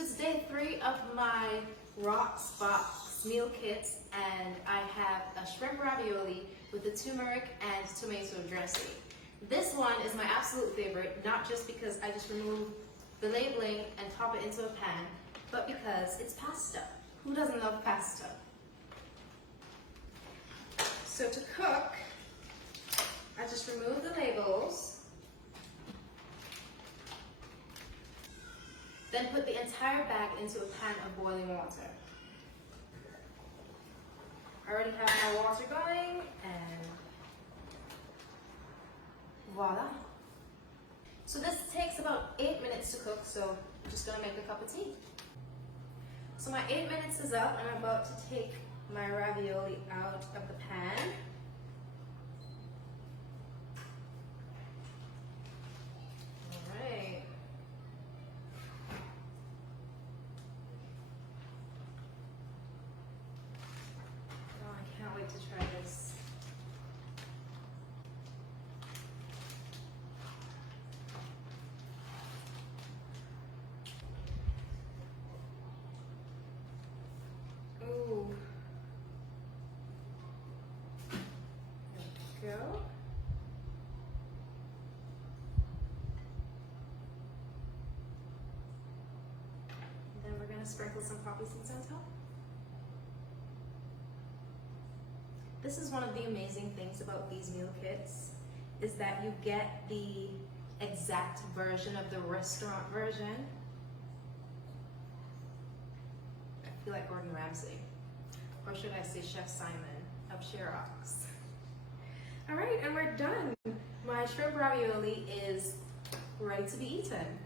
So it's day 3 of my Rocks Box meal kits, and I have a shrimp ravioli with the turmeric and tomato dressing. This one is my absolute favorite, not just because I just remove the labeling and pop it into a pan, but because it's pasta. Who doesn't love pasta? So to cook, I just remove the labels, then put the entire bag into a pan of boiling water. I already have my water going, and voila. So this takes about 8 minutes to cook, so I'm just gonna make a cup of tea. So my 8 minutes is up, and I'm about to take my ravioli out of the pan. Alright. Oh, I can't wait to try this. Ooh. There we go. And then we're going to sprinkle some poppy seeds on top. This is one of the amazing things about these meal kits, is that you get the exact version of the restaurant version. I feel like Gordon Ramsay, or should I say Chef Simon of Sherrock's. All right, and we're done. My shrimp ravioli is ready to be eaten.